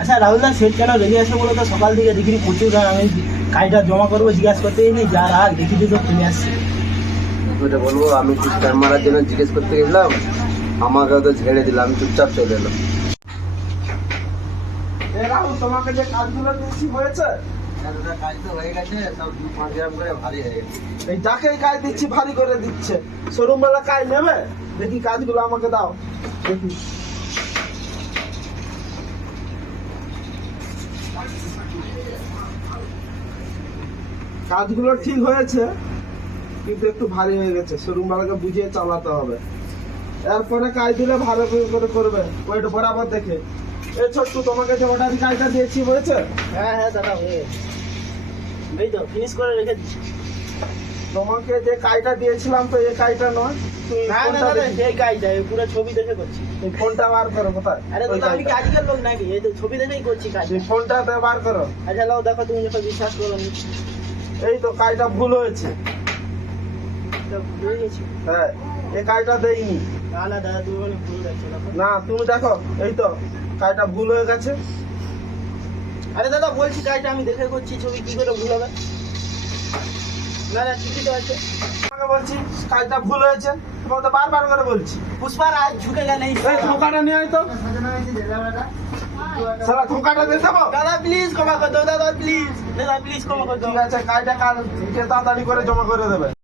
আচ্ছা রাহুল দা, সেট কেন রেগে আসে বলো তো? সকাল থেকে দেখিনি প্রচুর, আমি কাজটা জমা করবো জিজ্ঞাসা করতেই নেই, যা রাগ দেখিতে তো তুমি আসছি। ওটা বলবো, আমি কি স্ট্যাম্প মারার জন্য জিজ্ঞেস করতে গেছিলাম, আমাকে তো ঝেড়ে দিলাম, আমি চুপচাপ চলে এলাম। রাহুল, তোমাকে যে কাজগুলো দিচ্ছি হয়েছে? কাজ তো হয়ে গেছে, সব 5 গ্রাম করে ভারী হয়ে গেছে। এই যাকেই কাজ দিচ্ছি ভারী করে দিচ্ছে। শোরুম বেলা কাজ নেবে? দেখি কাজগুলো আমাকে দাও দেখি। কাজগুলো ঠিক হয়েছে, কিন্তু একটু ভারী হয়ে গেছে। শোরুম বেলাকে বুঝিয়ে চালাতে হবে। এরপরে কাজ দিলে ভালো করে করবে, ওইটা বরাবর দেখে। এই ছোট্টু, তোমাকে যে অর্ডার কাজটা দিয়েছি হয়েছে? হ্যাঁ হ্যাঁ দাদা, হয়ে গেছে। এই তো ফিনিশ করে রেখে দিচ্ছি। তোমাকে যে কাজটা দিয়েছিলাম তো এই কাজটা নয়। তুমি না না ফোনটা দাদা, দেখি। সেই কাজটা এই পুরো ছবি দেখে করছি। এই ফোনটা বার করো কোথায়? আরে ওই দাদা, আমি কাজটা। কাজের লোক নাকি? এই তো ছবি দেখেই করছি কাজ। এই ফোনটা বার করো। আচ্ছা লাও দেখো, তুমি যখন বিশ্বাস করো নি। এই তো কাজটা ভুল হয়েছে। তো ভুলে গেছি। হ্যাঁ, এই কাজটা দেইনি। না না দাদা, তুমি মানে ভুল দেখছো দেখো। না, তুমি দেখো, এই তো কাজটা ভুল হয়ে গেছে। আরে দাদা বলছি, কাজটা আমি দেখে করছি, ছবি কি করে ভুল হবে? না না, ঠিকই তো আছে। তোমাকে বলছি কাজটা ভুল হয়েছে, তোমাকে তো বারবার করে বলছি। পুষ্পার আজ ঝুঁকে গেলে এই ধোকাটা নিয়ে আয় তো। সালা ধোকাটা দিয়ে দেবো। দাদা প্লিজ ক্ষমা করে দাও, দাদা প্লিজ, দাদা প্লিজ ক্ষমা করে দাও। ঠিক আছে, কাজটা কাল তাড়াতাড়ি করে জমা করে দেবে।